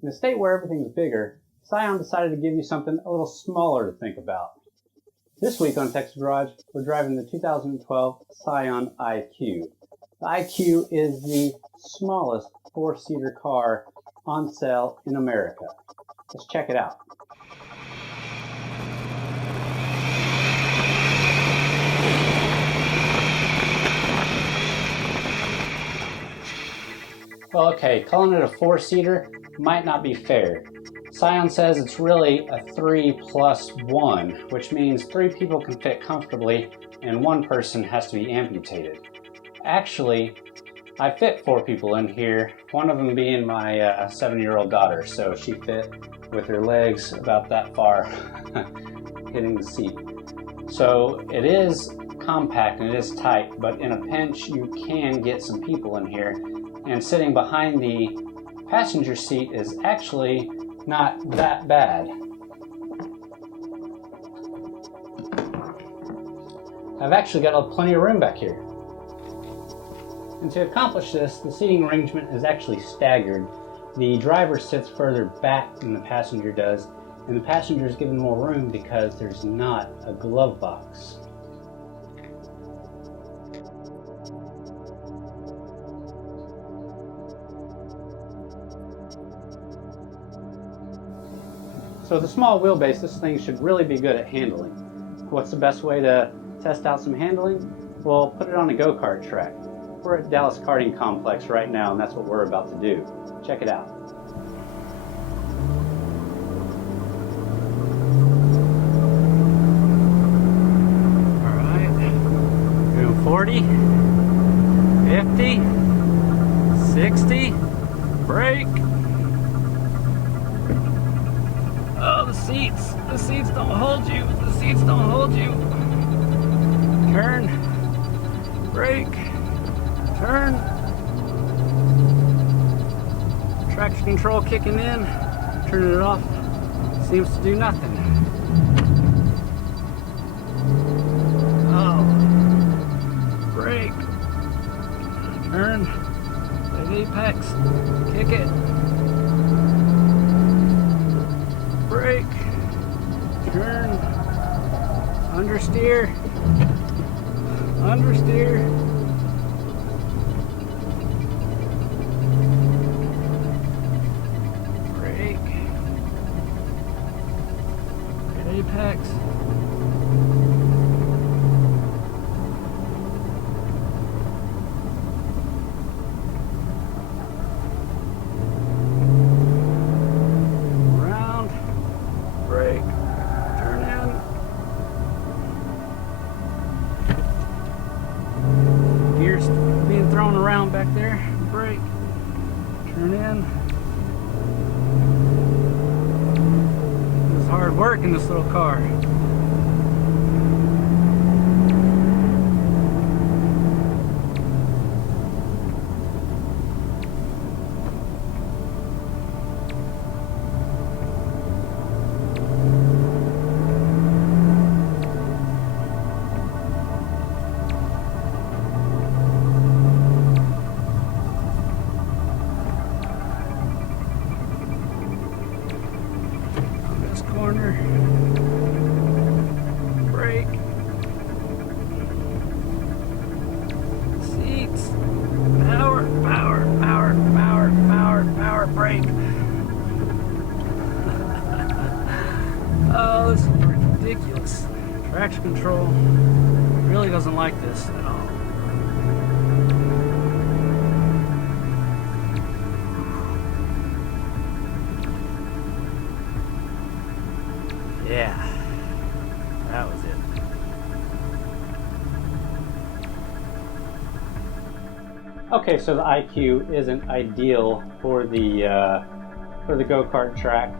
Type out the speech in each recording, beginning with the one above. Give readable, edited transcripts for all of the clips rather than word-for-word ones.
In a state where everything's bigger, Scion decided to give you something a little smaller to think about. This week on txGarage, we're driving the 2012 Scion IQ. The IQ is the smallest four-seater car on sale in America. Let's check it out. Well, okay, calling it a four-seater might not be fair. Scion says it's really a 3+1, which means 3 people can fit comfortably and 1 person has to be amputated. Actually, I fit 4 people in here, one of them being my 7-year-old daughter, so she fit with her legs about that far hitting the seat. So it is compact and it is tight, but in a pinch you can get some people in here, and sitting behind the passenger seat is actually not that bad. I've actually got plenty of room back here. And to accomplish this, the seating arrangement is actually staggered. The driver sits further back than the passenger does, and the passenger is given more room because there's not a glove box. So with a small wheelbase, this thing should really be good at handling. What's the best way to test out some handling? Well, put it on a go-kart track. We're at Dallas Karting Complex right now, and that's what we're about to do. Check it out. All right, doing 40, 50, 60, brake. Oh, the seats don't hold you. The seats don't hold you. Turn, brake, turn. Traction control kicking in, turning it off, seems to do nothing. Oh, brake, turn, at apex, kick it. Brake, turn, understeer, brake, at apex, brake, turn in, gears being thrown around back there, brake, turn in. It's hard work in this little car. Corner, brake, seats, power, brake. Oh, this is ridiculous. Traction control really doesn't like this at all. Yeah, that was it. Okay, so the IQ isn't ideal for the go-kart track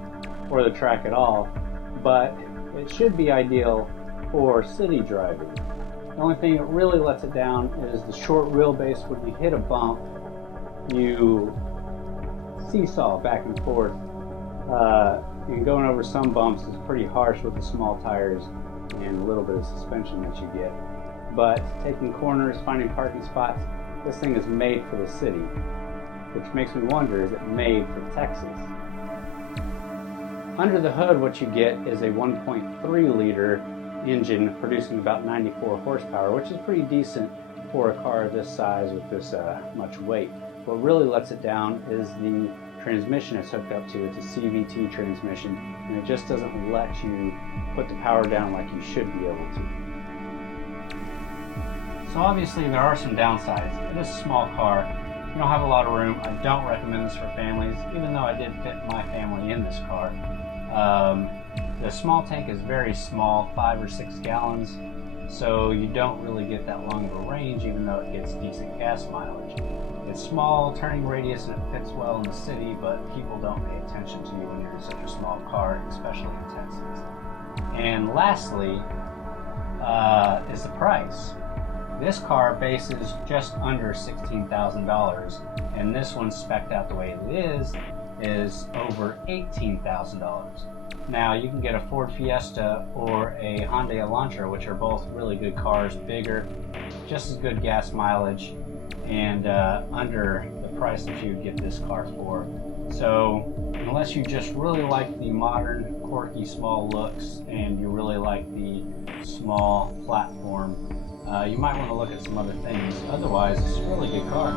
or the track at all, but it should be ideal for city driving. The only thing that really lets it down is the short wheelbase. When you hit a bump, you seesaw back and forth. And going over some bumps is pretty harsh with the small tires and a little bit of suspension that you get. But taking corners, finding parking spots, this thing is made for the city, which makes me wonder, is it made for Texas? Under the hood, what you get is a 1.3 liter engine producing about 94 horsepower, which is pretty decent for a car this size with this much weight. What really lets it down is the transmission it's hooked up to. It's a CVT transmission, and it just doesn't let you put the power down like you should be able to. So obviously there are some downsides. It is a small car. You don't have a lot of room. I don't recommend this for families, even though I did fit my family in this car. The small tank is very small, 5 or 6 gallons, so you don't really get that long of a range, even though it gets decent gas mileage. It's small, turning radius, and it fits well in the city, but people don't pay attention to you when you're in such a small car, especially in Texas. And lastly, is the price. This car base is just under $16,000, and this one spec'd out the way it is over $18,000. Now you can get a Ford Fiesta or a Hyundai Elantra, which are both really good cars, bigger, just as good gas mileage, and under the price that you would get this car for. So unless you just really like the modern, quirky, small looks and you really like the small platform, you might want to look at some other things. Otherwise, it's a really good car.